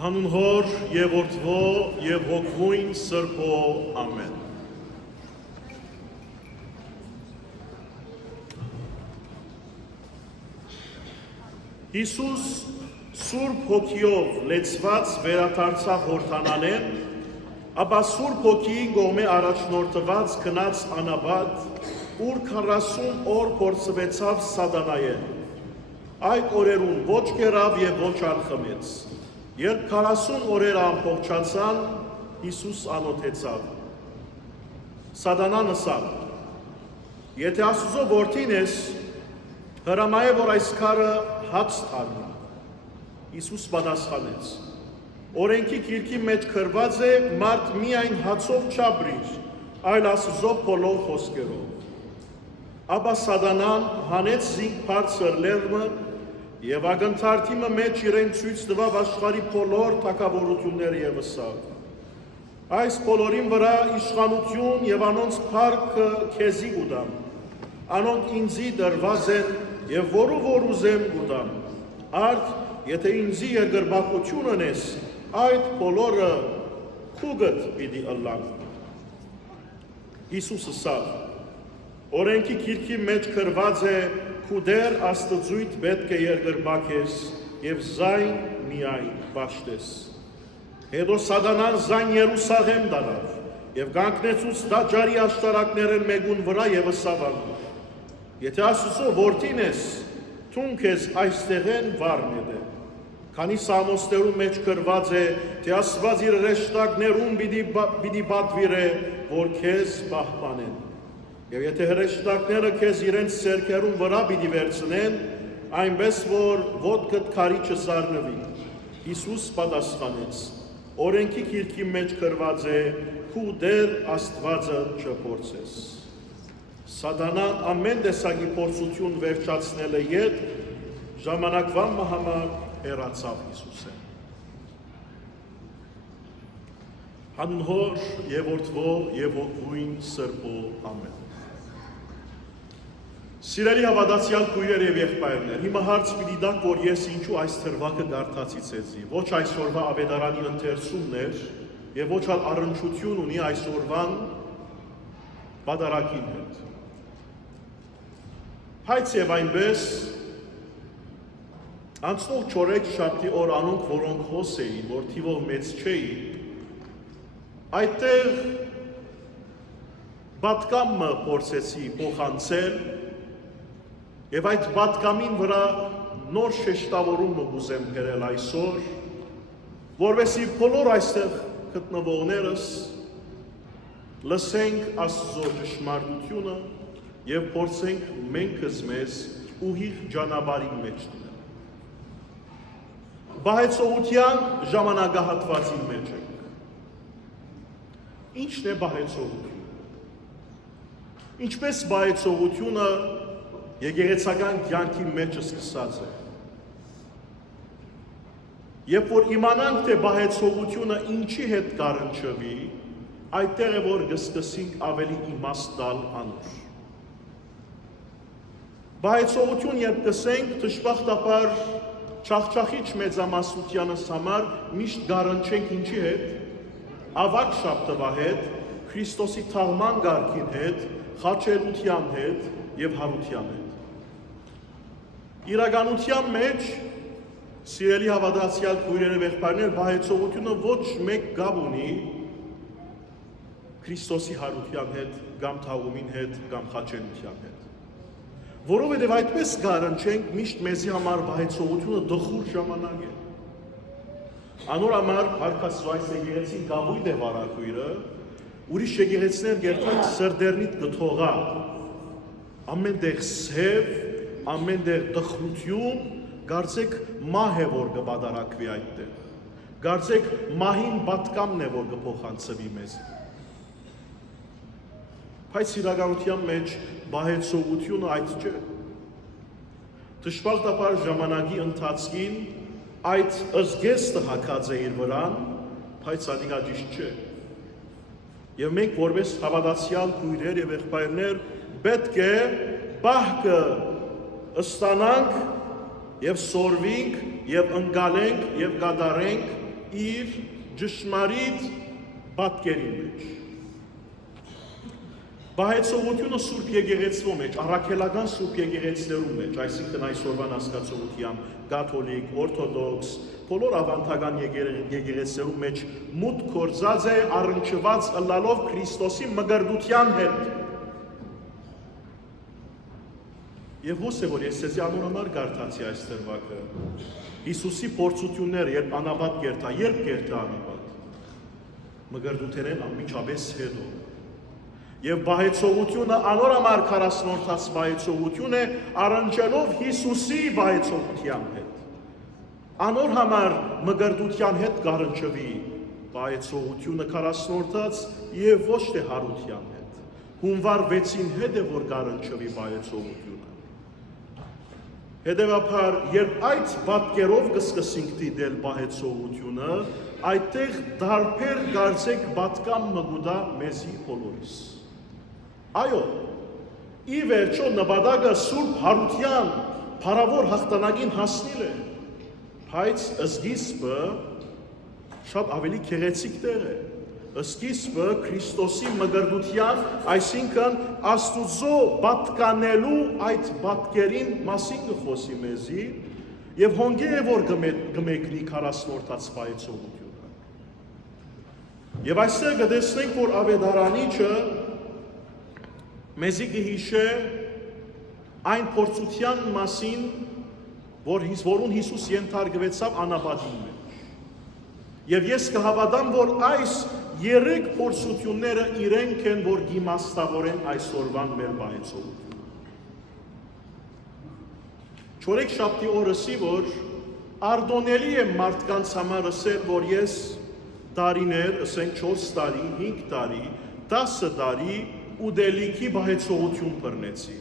Հանուն Հոր և Որդվո և Հոգվույն Սրբո ամեն։ Հիսուս Սուրբ Հոգիով լեցված վերադարձավ Հորդանանեն, ապա Սուրբ Հոգիի կողմէ առաջնորդված գնաց Անաբադ, ուր 40 օր փորձվեցավ Սատանայեն։ Այդ օրերուն ոչ կերավ և ոչ անխմեց։ Երբ 40 օրերը ամբողջացան, Հիսուս անոթեցավ։ Սատանան ըսավ. Եթե Աստծո որդին ես, հրամայ որ այս քարը հաց դառնա։ Հիսուս պատասխանեց. Օրենքի գիրքի մեջ գրված է, մարդ միայն հացով չապրիր, այլ Աստծո բոլոր խոսքերով։ Ապա Սատանան հանեց զինք բարձր լեռը և ակնթարթիմը մեջ իրեն ցույց տվավ աշխարհի բոլոր թագավորությունները և ըսավ. Այս բոլորին վրա իշխանություն և անոնց փառքը քեզի կուտամ, անոնք ինձի դրված են և որ ուզեմ կուտամ, արդ եթե ինձի երկրպագություն ունես, այդ բոլորը քուգդ պիտի ըլլան։ Հիսուս ըսավ. Օրենքի գիրքի մեջ գրված է, քու դեր Աստծույթ պետք է երկրպագես և զայն միայն պաշտես։ Հետո Սատանան զայն Երուսաղեմ դարավ և կանգնեցուց տաճարի աշտարակներն մեկուն վրա և ըսավ անում. Եթե Աստծո որդին ես, թուն քեզ այստեղեն վառ նետե։ Քանի Սամոստերու մեջ գրված է, թե Աստված իր հրեշտակներուն պիտի պատվիրե, որ քեզ պահպանեն։ Եվ եթե հրեշտակները քեզ իրենց ձեռքերուն վրա պիտի վերցնեն, այնպես որ ոտքդ քարի չզարնվի։ Հիսուս պատասխանեց. Օրենքի գիրքի մեջ գրված է, քու դեր Աստվածը չփորձես։ Սատանան ամեն տեսակի փորձություն վերջացնելը յետ ժամանակվան համար հեռացավ Հիսուսը։ Հանուն Հոր և Որդվո և Հոգվույն Սրբո ամեն։ Սիրելի հավատացյալ քույրեր և եղբայրներ, հիմա հարց պիտի տաք, որ ես ինչու այս թրվակը կարդացի ցեզի, ոչ այսօրվա ավետարանի ընթերցումն էր և ոչ ալ առնչություն ունի այսօրվան պատարագին հետ։ Հայց և այնպես անցնող չորեքշաբթի օր անոնք, որոնք հոս էին, որ թիվով մեծ չէին, այդտեղ պատկամը փորձեցի փոխանցել և այդ պատկամին վրա նոր շեշտավորումը կուզեմ բերել այսօր, որովհետև բոլոր այստեղ գտնվողներս լսենք Աստծո ճշմարտությունը և փորձենք մենքս մեզ ուղիղ ճանապարհի մեջ դնել։ Բահեցողության ժամանակահատվածի մեջ ենք։ Ինչն է բահեցողությունը։ Ինչպես բահեցողությունը եկեղեցական կյանքի մեջ սկսած է։ Երբ որ իմանանք, թե բահեցողությունը ինչի հետ կառնչվի, այդտեղ է որ կսկսենք ավելի իմաստ տալ անոր։ Բահեցողություն երբ կսենք, դժբախտաբար չախչախիչ մեծամասնությանս համար միշտ կառնչենք ինչի հետ, ավակ շաբթվա հետ, Քրիստոսի թաղման կարգին հետ, խաչելության հետ և հարության հետ։ Իրականության մեջ, սիրելի հավատացյալ քույրեր և եղբայրներ, բահեցողությունը ոչ մեկ կապ ունի Քրիստոսի հարության հետ, կամ թաղումին հետ, կամ խաչելության հետ։ Որովհետև այդպես կառնչենք, միշտ մեզի համար բահեցողությունը դխուր ժամանակ է։ Անոր համար հարկասու այս եկեղեցին կապույտ է վարակույրը, ուրիշ եկեղեցիներ գերտանք սրդերնիտ կթողա, ամենտեղ սև, ամենտեղ տխրություն, կարծեք մահ է որ կպատարակվի այդտեղ, կարծեք մահին պատկամն է որ կփոխանցվի մեզ։ Բայց իրականության մեջ բահեցողությունը այդ չէ։ Դժբախտաբար ժամանակի ընթացքին այդ ըզգեստը հագած է իր վրան, բայց ադիգա ճիշտ չէ։ Եվ մենք որպես հավատացյալ քույրեր և եղբայրներ պետք է բահկը ստանանք և սորվինք և ընկալենք և կատարենք իր ճշմարիտ պատկերի մեջ։ Բահեցողությունը Սուրբ Եկեղեցու մեջ, առաքելական Սուրբ Եկեղեցներու մեջ, այսինքն այսօրվան հասկացողությամբ կաթոլիկ, օրթոդոքս, բոլոր ավանդական եկեղեցներու մեջ մուտք գործած է առնչված ըլլալով Քրիստոսի մգրդության հետ։ Եվ հոս է, որ ես սեզի անոր համար գարթացի այս դրվակը։ Հիսուսի փորձությունները, երբ անաբատ կերտա, երբ կերտա անաբատ, մգրդութերեն անմիջապես հետո։ Եվ բահեցողությունը անոր համար 40-րդ բահեցողություն է առնչելով Հիսուսի բահեցողության հետ։ Անոր համար մգրդության հետ կառնչվի բահեցողությունը 40-րդ եւ ոչ թե հարության հետ։ Հունվար 6-ին հետ է որ կառնչվի բահեցողությունը։ Հետևաբար, երբ այդ պատկերով կսկսենք դիտել բահեցողությունը, այդտեղ դարբեր գարցեք պատկամ մգուդա մեզի բոլորիս։ Այո, ի վերջո նպատակը Սուրբ Հարության փառավոր հաղթանակին հասնել է, բայց սկիզբը շատ ավելի գեղեցիկ տեղ է։ Սկիզբը Քրիստոսի մգրդության, այսինքն Աստուծո պատկանելու այդ պատկերին մասին կխոսի մեզի, եւ հոնգե է որ կմեկնի 40-րդ բահեցողությունը։ Եվ այստեղ կտեսնենք, որ Ավետարանիչը մեզի կհիշե այն փորձության մասին, որուն Հիսուս ենթարկվեցավ անապատին մեջ։ Եվ ես կհավատամ, որ այս երեք փորձությունները իրենք են, որ իմաստավորեն այսօրվան մեր բահեցողությունը։ Չորեքշաբթի օրսի, որ արտոնելի է մարդկանց համար ասել, որ ես տարիներ, ասենք 4 տարի, 5 տարի, 10 տարի ուդելիքի բահեցողություն բռնեցի։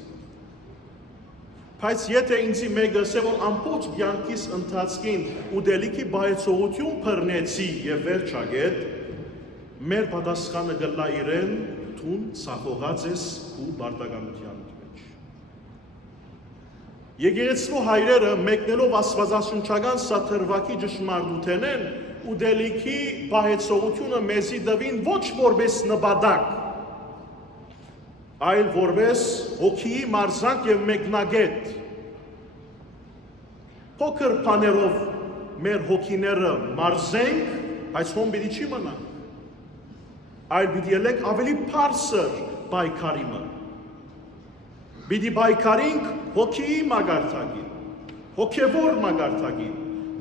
Բայց եթե ինձի մեկը ասե, որ ամբողջ կյանքիս ընթացքին ուդելիքի բահեցողություն բռնեցի եւ վերջագետ, մեր պատասխանը գլա իրեն թուն սախողած ես ու բարտականության մեջ։ Եկեղեցու հայրերը մեկնելով աստվածաշնչական սաթրվակի ճշմարտութեն են ուդելիքի բահեցողությունը մեզի դվին ոչ որպես նպատակ, այլ որպես հոգիի մարզանք եւ մեկնագետ։ Փոքր բաներով մեր հոգիները մարզենք, բայց հոն պիտի չի մնանք, այլ պիտի ելենք ավելի բարձր պայքարիմը։ Պիտի պայքարենք հոգիի մագարտակին, հոգևոր մագարտակին,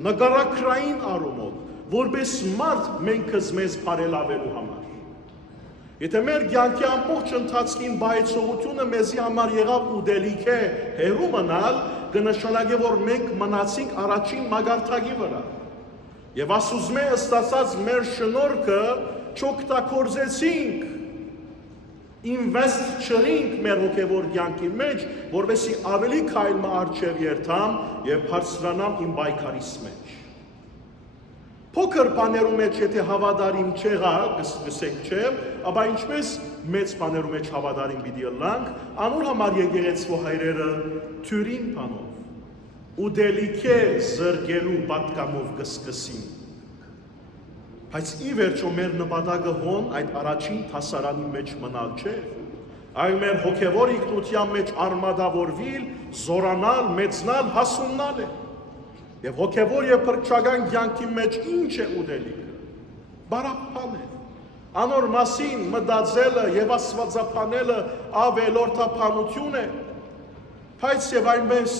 նկարագրային առումով, որպես մարդ մենք մեզ բարելավելու համար։ Եթե մեր կյանքի ամբողջ ընթացքին բահեցողությունը մեզի համար եղավ ուդելիք է հեռու մնալ, կնշանակե, որ մենք մնացինք առաջին մագարտակի վրա։ Եվ ասուզմե ստացած մեր շնորհքը չօգտագործեցինք, ինվեստ չրինք մեր հոգևոր կյանքի մեջ, որովհետեւ ավելի քայլը արջև երթամ եւ բարձրանամ իմ պայքարիս մեջ։ Փոքր բաներու մեջ եթե հավատարիմ չեղա, գսենք չէ, ապա ինչպես մեծ բաներու մեջ հավատարիմ պիտի ըլլանք, անոր համար եկեղեցու հայրերը թյուրին բանով ուդելիք է զրկելու պատկամով կսկսին։ Բայց ի վերջո մեր նպատակը հոն այդ առաջին հասարանի մեջ մնալ չէ, այլ մեր հոգևոր ինքնության մեջ արմատավորվել, զորանալ, մեծնալ, հասունանալ է։ Եվ հոգևոր եւ փրկչական կյանքի մեջ ինչ է ուդելիքը։ Բարապան է։ Անոր մասին մտածելը եւ աստվածապանելը ավելորդափանություն է։ Բայց եւ այնպես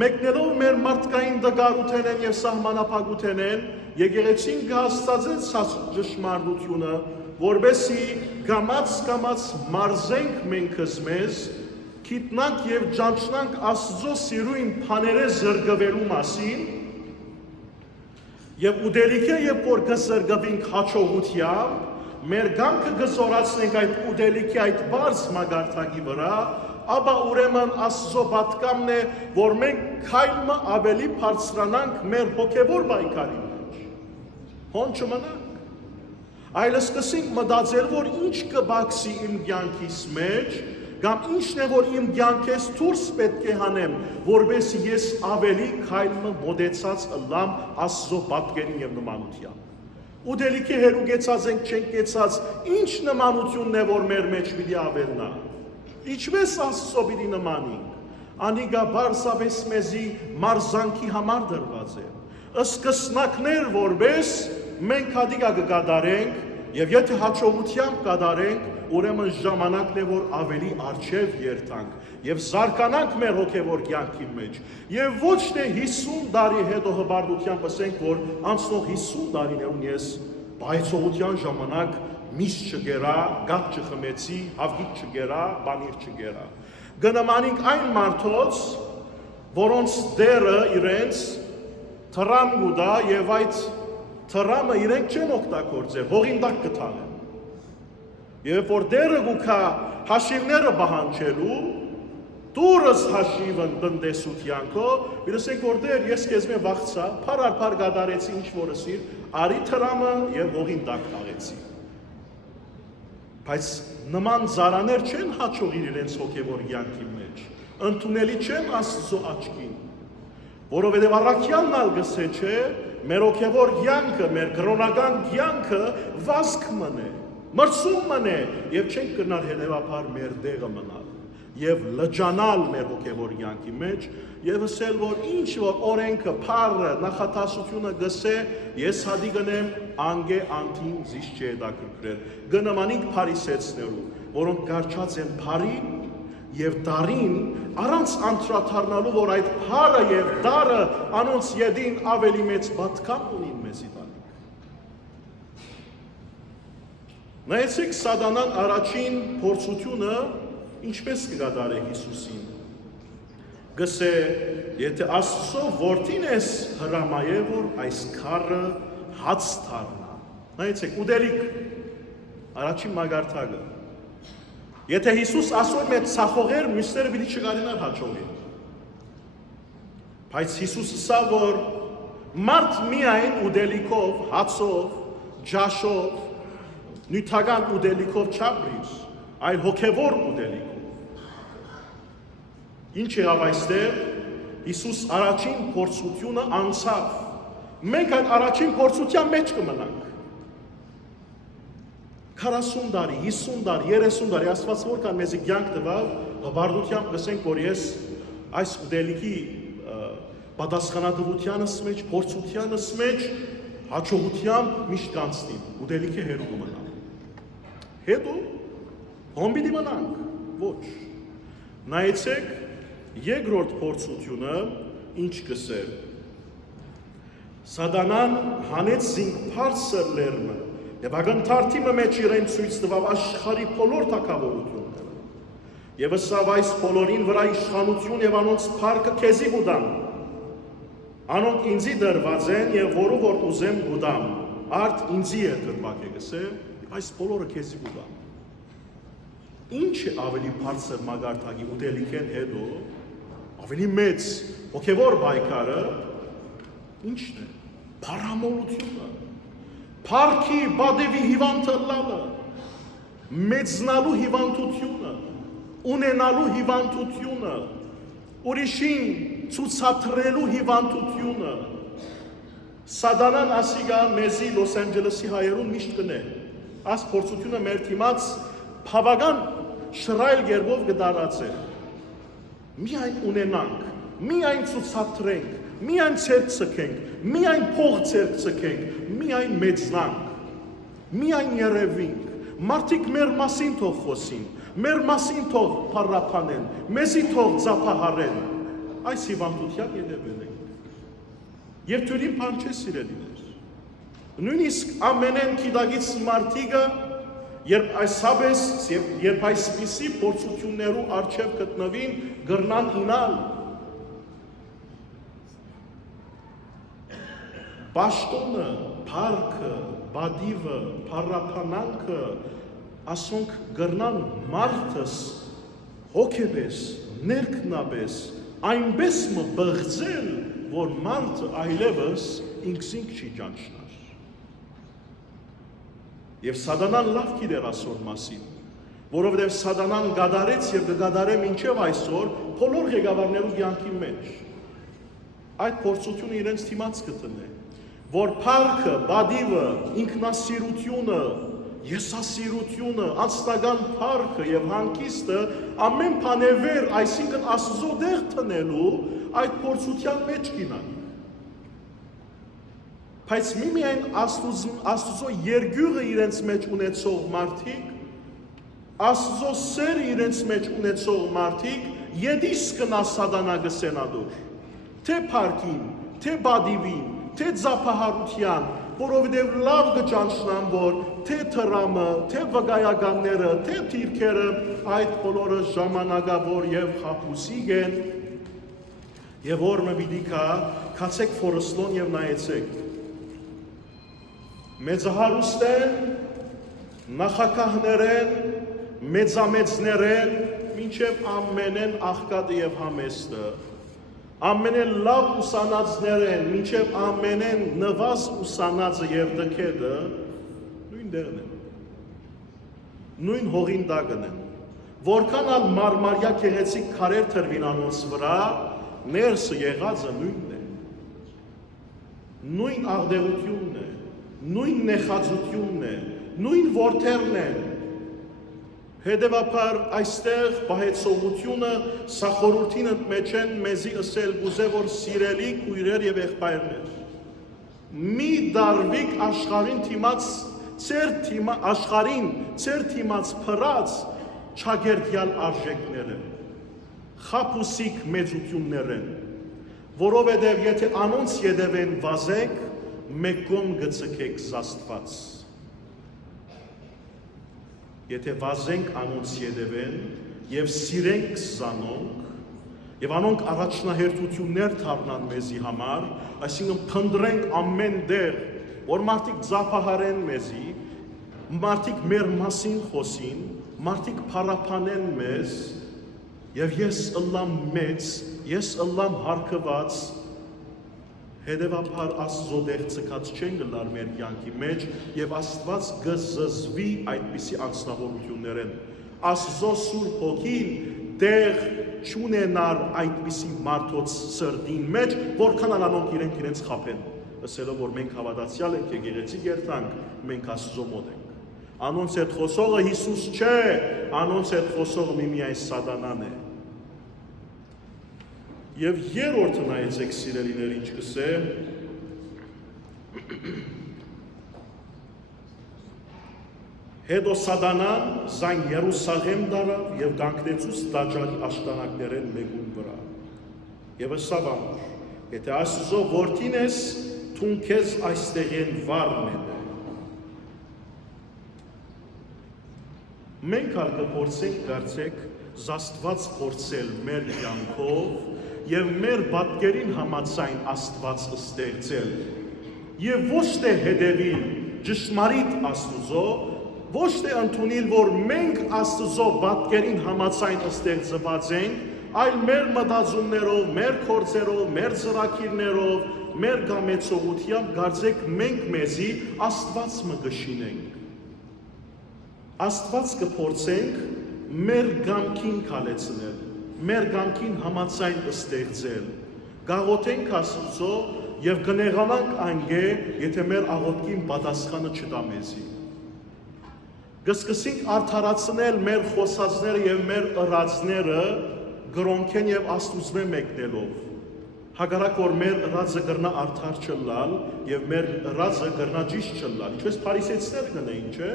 մեկնելով մեր մարդկային դգարութենեն եւ սահմանափակութենեն, եկեղեցին կհաստատեց ճշմարտությունը, որբեսի գամած մարզենք մենքս մեզ, գիտնանք եւ ճանչնանք Աստծո սիրույն բաները զրկվելու մասին, եւ ուդելիքը երբ որ կզրկվենք հաջողությամբ, մեր գամքը կզորացնենք այդ ուդելիքի այդ բարձ մագարտակի վրա, ապա ուրեմն Աստծո պատկամն է, որ մենք քայլը ավելի բարձրանանք մեր հոգևոր պայքարի մեջ։ Հոն չմնանք։ Այլ սկսենք մտածել, որ ինչ կբացի իմ կյանքիս մեջ, կամ ինչն է, որ իմ կյանքես դուրս պետք է հանեմ, որովհետեւ ես ավելի քայլը մոտեցած ըլլամ Աստծո պատկերին եւ նմանությամբ։ Ուդելիքի հերու գեցած ենք չենք գեցած, ինչ նմանությունն է, որ մեր մեջ պիտի ավելնա։ Ինչպես Աստծո պիտի նմանենք։ Անիգա բարսավես մեզի մարզանքի համար դրված է։ Սկսնակներ որպես մենք հադիգա կկատարենք, եւ եթե հաջողությամբ կատարենք, ուրեմն ժամանակն է, որ ավելի արժև երթանք եւ զարգանանք մեր հոգեվոր կյանքի մեջ եւ ոչ թե 50 տարի հետո հբարդությամբ ասենք, որ անցնող 50 տարիներուն ես բայցողության ժամանակ միշտ չգերա, գատ չխմեցի, հավգիտ չգերա, բանիր չգերա։ Գնամանինք այն մարդոց, որոնց դերը իրենց թրամ գուտա եւ այդ թրամը իրենք չեն օգտագործել, հողին տակ կթաղեն։ Եվ որ դերը գուքա հաշիվները բահանջելու, դուրս հաշիվն տնտեսությանքո, իրսենք որ դեր ես քեզ մե վախցա, փարար գադարեցի ինչ որսիր, արի թրամը եւ հողին տակ թաղեցի։ Բայց նման զարաներ չեն հաճողիր իրենց հոգեվոր կյանքի մեջ, ընդունելի չեն Աստծո աչքին, որովհետեւ առաքյալն ալ գսե չէ, մեր հոգեվոր կյանքը, մեր կրոնական կյանքը վազք մնե, մրցում մնե եւ չենք գնալ հետեւաբար մեր դեղը մնալ եւ լջանալ մեր հոգեվոր կյանքի մեջ եւ ասել որ ինչ որ օրենքը փառը նախատասությունը գսե ես հադի գնեմ անգե անտին զիշ չէ դակրկրել գնամանինք փարիսեցներու որոնք գարչած են փարին եւ դարին առանց անդրադառնալու որ այդ փառը եւ դարը անոնց յեդին ավելի մեծ պատկան ունին մեզի տանիք նայեցեք սատանան առաջին փորձությունը ինչպես կգադարե Հիսուսին գսե եթե Աստծո որդին ես հրամայե որ այս քարը հաց դառնա նայեցեք ուդելիք առաջին մագարտակը եթե Հիսուս ասոր մեծ ցախողեր մյուսները պիտի չկարենար հաջողի բայց Հիսուսը սա որ մարդ միայն ուդելիքով հացով ջաշով նյութական ուդելիքով չապրիր այլ հոգևոր ուդելիքով ինչ եղավ այստեղ Հիսուս առաջին փորձությունը անցավ մենք այդ առաջին փորձության մեջ կմնանք 40 տարի, 50 տարի, 30 տարի Աստված որքան մեզի կյանք տվավ, հբարդությամբ գսենք, որ ես այս ուդելիքի պատասխանատվությանս մեջ, փորձությանս մեջ հաջողությամբ միշտ կանցնիմ, ուդելիքի հերու կմնամ։ Հետո հոմբիդի մնանք, ոչ։ Նայեցեք, երկրորդ փորձությունը ինչ կսե։ Սատանան հանեց զինք բարձր լեռը Եվ ագնթարդիմը մեջ իրեն ցույց տվավ աշխարհի բոլոր թագավորությունները։ Եվ ըսավ այս բոլորին վրա իշխանություն եւ անոնց փառքը քեզի գուտամ։ Անոնք ինձի դրված են եւ որը որ ուզեմ գուտամ։ Արդ ինձի է դրված է գսե, այս բոլորը քեզի գուտամ։ Ինչ է ավելի բարձր մագարտակի ուդելիքեն հետո, ավելի մեծ հոգեվոր բայկարը ինչն է։ Փառամոլությունը Փառքի բադևի հիվանդը լալը, մեծնալու հիվանդությունը, ունենալու հիվանդությունը, ուրիշին ցուցադրելու հիվանդությունը, Սատանան ասիգա մեզի Լոս Անջելեսի հայերուն միշտ կնե, աս փորձությունը մեր թիմած բավական շռայլ գերբով կդարացե, միայն ունենանք, միայն ցուցադրենք, միայն ցերկ ցկենք, միայն փող ցերկ ցկենք, միայն մեծնանք, միայն երևինք, մարդիկ մեր մասին թող խոսին, մեր մասին թող փառապանեն, մեզի թող ծափահարեն, այս հիվանդության ելևել ենք։ Եվ թուրին բան չէ սիրելիներ։ Նույնիսկ ամենեն կիդագից մարդիկը, երբ այս հաբես, երբ այսպիսի փորձություններու առջև գտնվին, գրնան ինալ, Պաշտոնը, փառքը, բադիվը, փառապանանքը, ասոնք գրնան մարդս, հոգեպես, ներքնաբես, այնպես մը բղձել, որ մարդը այլևս ինքսինք չի ճանչնար։ Եվ Սատանան լավ գիտեր ասոր մասին, որովհետև Սատանան գադարեց եւ կգադարե մինչև այսօր բոլոր ղեկավարներու կյանքի մեջ։ Այդ փորձությունը իրենց թիմած կտնե։ որ փառքը, բադիվը, ինքնասիրությունը, եսասիրությունը, անձնական փառքը եւ հանգիստը ամեն բան է վեր, այսինքն Աստծո դեղ տնելու այդ փորձության մեջ գինան։ Բայց միմիայն Աստծո երգյուղը իրենց մեջ ունեցող մարդիկ, Աստծո սերը իրենց մեջ ունեցող մարդիկ, յետիս կնա սատանա գսենադոր, թե փառքին, թե բադիվին, թե ձափահարության, որովհետև լավ կճանչնան, որ թե թրամը, թե վգայականները, թե թիրքերը այդ բոլորը ժամանակավոր եւ խապուսիկ են, եւ որ մը պիտի կացեք ֆորստոն եւ նայեցեք։ Մեծահարուստ են, նախակահներ են, մեծամեծներ են, մինչև ամենեն աղքատը եւ համեստը, ամենեն լավ ուսանածներ են, մինչև ամենեն նվազ ուսանածը եւ դքեդը, նույն դերն են, նույն հողին դագն են, որքան ալ մարմարյա գեղեցիկ քարեր թրվին անոնց վրա, ներսը եղածը նույնն է, նույն աղդեղությունն է, նույն նեխածությունն է, նույն որդերն են, հետևաբար այստեղ պահեցողությունը սախորուրդին մեջ են մեզի ըսել գուզե որ սիրելի քույրեր եւ եղբայրներ մի դարվիկ աշխարհին թիմած ծեր թիմած փրած չագերտյալ արժեքներ են խապուսիկ մեծություններ են որովհետեւ եթե անոնց յետևեն վազեք մեկ կողմ գցեք Աստված Եթե վազենք անոնց յետևեն եւ սիրենք զանոնք եւ անոնք առաջնահերթություններ թարնան մեզի համար, այսինքն փնտրենք ամեն դեր, որ մարդիկ ձափահարեն մեզի, մարդիկ մեր մասին խոսին, մարդիկ փառապանեն մեզ եւ ես ըլլամ մեծ, ես ըլլամ հարկված Հետևաբար Աստծո դեղ ցկած չեն գլար մեր կյանքի մեջ եւ Աստված գզզվի այդպիսի անձնավորություններեն Աստծո Սուրբ Հոգին դեղ չունենար այդպիսի մարդոց սրտին մեջ որքան անոնք իրենց խափեն ասելով որ մենք հավատացյալ ենք եկեղեցի երթանք մենք Աստծո մոտ ենք անոնց հետ խոսողը Հիսուս չէ անոնց հետ խոսողը միմիայն սատանան է Եվ երրորդը նայեցեք սիրելիներ ինչ կսե Հետո սատանան զայն Երուսաղեմ դարավ եւ կանգնեցուց տաճարի աշտանակներեն մեկուն վրա Եվ ըսավ ամուր Եթե Աստծո որդին ես թուն քեզ այստեղեն վառն է Մենք ալ կփորձենք կարծեք Աստված փորձել մեր կյանքով եւ մեր պատկերին համաձայն Աստված ստեղծել եւ ոչ թե հետևել ճշմարիտ Աստուծո ոչ թե ընդունել որ մենք Աստուծո պատկերին համաձայն ստեղծված ենք այլ մեր մտածումներով, մեր կորձերով, մեր ծրագիրներով, մեր գամեցողությամբ գարձեք մենք մեզի Աստված մը կշինենք Աստված կփորձենք մեր գամքին կալեցնել մեր գամքին համաձայն ստեղծել, գաղոթենք Աստծո եւ կնեղանանք անգե, եթե մեր աղոթքին պատասխանը չտա մեզի։ Կսկսենք արդարացնել մեր խոսածները եւ մեր ըրածները գրոնքեն եւ Աստուծո մեկնելով։ Հակառակ որ մեր ըրածը կրնա արդար չլալ եւ մեր ըրածը կրնա ճիշտ չլալ։ Ինչպես փարիսեցիները կնեին, չէ՞։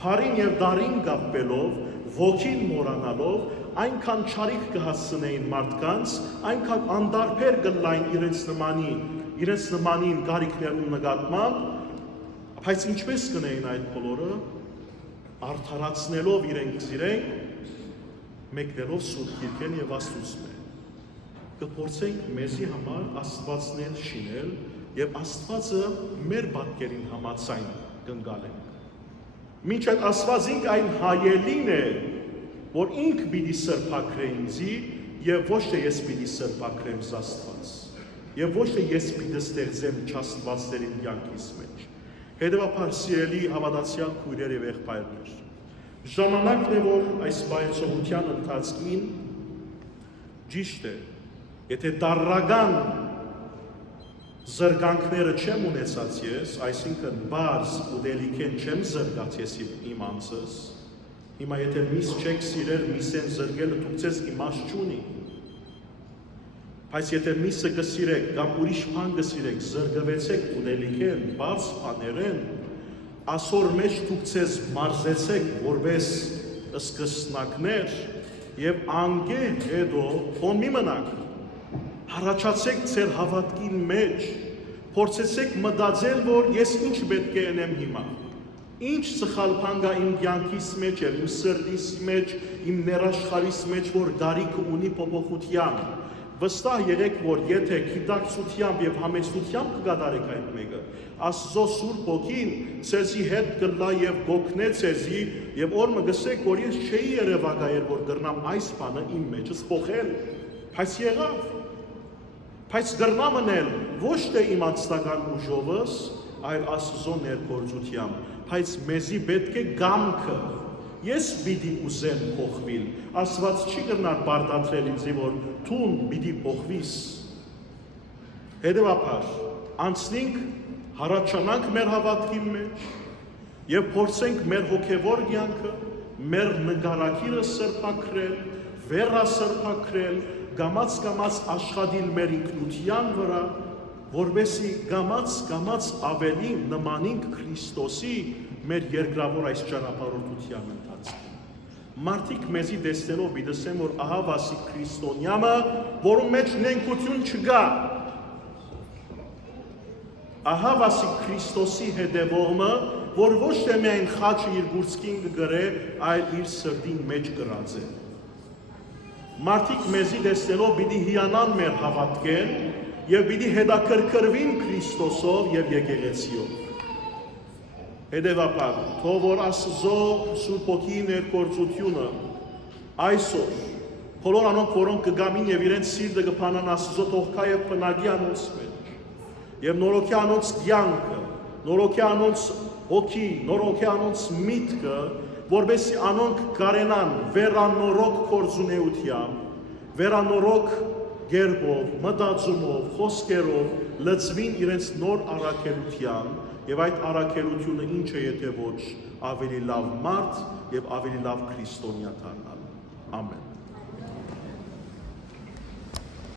Փարին եւ դարին կապելով, ոգին մորանալով այնքան չարիք կհասցնեին մարդկանց, այնքան անդարբեր կլային իրենց նմանին գարիքներուն նկատմամբ, բայց ինչպես կնեին այդ բոլորը, արդարացնելով իրենք մեկնելով Սուրբ Գիրքեն եւ Աստուծո։ Կփորձենք մեզի համար Աստվածնել շինել եւ Աստվածը մեր պատկերին համաձայն կընկալենք։ Մինչ այդ Աստվածինք այն հայելին է, որ ինք պիտի սրբակրե ինձի եւ ոչ թե ես պիտի սրբակրեմ Աստված եւ ոչ թե ես պիտի ստեղծեմ չաստվածներին կյանքիս մեջ հետեւաբար սիրելի հավատացյալ քույրեր եւ եղբայրներ ժամանակն է որ այս բայեցողության ընթացքին ճիշտ է եթե դարրական Զրկանքները չեմ ունեցած ես, այսինքն բարձ ուտելիքեն չեմ զրկած ես իմ անձս։ Հիմա եթե միս չեք սիրել, միսեն զրկելը դուք ձեզ իմաստ չունի։ Բայց եթե միսը կսիրեք կամ ուրիշ բան կսիրեք, զրկվեցեք ուտելիքեն, բարձ բաներեն, ասոր մեջ դուք ձեզ մարզեցեք որպես սկսնակներ եւ անգե հետո ո՞ն մի մնաք։ Հառաջացեք ձեր հավատքին մեջ, փորձեցեք մտածել, որ ես ինչ պետք է անեմ հիմա։ Ինչ սխալ բան կա իմ կյանքիս մեջ եւ իմ սրտիս մեջ, իմ ներաշխարհիս մեջ, որ դարիք ունի փոփոխության։ Վստահ եղեք, որ եթե գիտակցությամբ եւ համեցությամբ կկատարեք այդ մեկը, Աստծո Սուրբ Հոգին ցեզի հետ կլա եւ գոքնե ցեզի եւ օրը գսեք, որ ես չէի երևակայել, որ կրնամ այս բանը իմ մեջս փոխել, բայց եղավ։ Բայց գրնամ անել ոչ թե իմ անձնական ուժովս, այլ Աստծո ներգործությամբ, բայց մեզի պետք է գամքը, ես պիտի ուզեմ փոխվիլ, Աստված չի կրնար բարդացրել ինձի, որ թուն պիտի փոխվիս, հետևաբար, անցնենք, հառաջանանք մեր հավատքի մեջ, և փորձենք մեր հոգևոր կյանքը, մեր նկարագիրը սրբաքրել, վերասրբաքրել, գամած աշխատիլ մեր ինքնության վրա, որպեսզի գամած ավելի նմանենք Քրիստոսի մեր երկրավոր այս ճանապարհորդության ընթացքում։ Մարդիկ մեզի տեսնելով պիտեսեն, որ ահա վասի քրիստոնյամը, որում մեջ նենգություն չկա, ահա վասի Քրիստոսի հետևողը, որ ոչ թե միայն խաչը իր գուրցքին կգրե, այլ իր սրտին մեջ գրած է։ Մարդիկ մեզի տեսնելով պիտի հիանան մեր հավատքեն եւ պիտի հետաքրքրվին Քրիստոսով եւ եկեղեցիով։ Հետևաբար, թող որ Աստծո Սուրբ Հոգիի ներգործությունը այսօր բոլոր անոնք, որոնք կգամին եւ իրենց սիրտը կփանան Աստծո թողքա եւ բնակի անոնց մեջ եւ նորոգի անոնց կյանքը, նորոգի անոնց հոգի, նորոգի անոնց միտքը, որպեսզի անոնք կարենան վերանորոգ գործունեությամբ, վերանորոգ գերբով, մտածումով, խոսքերով լծվին իրենց նոր առաքելությամբ եւ այդ առաքելությունը ինչ է եթե ոչ ավելի լավ մարդ եւ ավելի լավ քրիստոնյա դառնալ։ Ամեն։